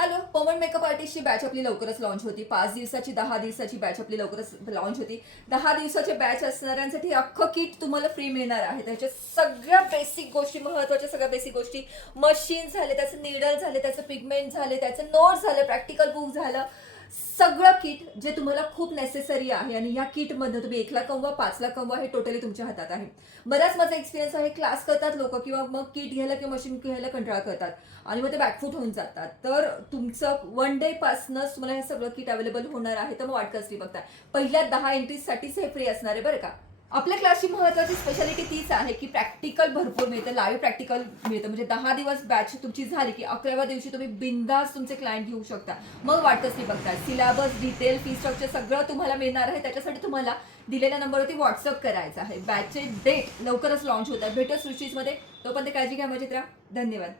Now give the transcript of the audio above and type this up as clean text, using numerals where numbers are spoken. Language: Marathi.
हॅलो, पवन मेकअप आर्टिस्टची बॅच आपली लवकरच लॉन्च होती. 5 दिवसाची 10 दिवसाची बॅच आपली लवकरच लॉन्च होती. 10 दिवसाची बॅच असणाऱ्यांसाठी अख्खं किट तुम्हाला फ्री मिळणार आहे. त्याच्या सगळ्या बेसिक गोष्टी, महत्त्वाच्या सगळ्या बेसिक गोष्टी, मशीन झाले, त्याचं निडल झाले, त्याचं पिगमेंट झाले, त्याचं नोट्स झालं, प्रॅक्टिकल बुक झालं, सगळं किट जे तुम्हाला खूप नेसेसरी आहे. आणि या किटमध्ये तुम्ही 1 लाख कमवा, 5 लाख कमवा, हे टोटली तुमच्या हातात आहे. बराच माझा एक्सपिरियन्स आहे. क्लास करतात लोक किंवा मग किट घ्यायला किंवा मशीन घ्यायला कंटाळा करतात आणि मग ते बॅकफूट होऊन जातात. तर तुमचं 1 डे पासूनच तुम्हाला हे सगळं किट अवेलेबल होणार आहे. तर मग वाट कसली बघताय? पहिल्या 10 एंट्रीजसाठीच हे फ्री असणार आहे बरं का. आपल्या क्लासची महत्त्वाची स्पेशालिटी तीच आहे की प्रॅक्टिकल भरपूर मिळतं, लाईव्ह प्रॅक्टिकल मिळतं. म्हणजे 10 दिवस बॅच तुमची झाली की 11व्या दिवशी तुम्ही बिंदास तुमचे क्लायंट घेऊ शकता. मग वाट कसली बघताय? सिलेबस, डिटेल, फी स्ट्रक्चर सगळं तुम्हाला मिळणार आहे. त्याच्यासाठी तुम्हाला दिलेल्या नंबरवरती व्हॉट्सअप करायचं आहे. बॅचचे डेट लवकरच लॉन्च होत आहे. भेटू सृष्टीजमध्ये. तोपर्यंत काळजी घ्या, मजेत राहा. धन्यवाद.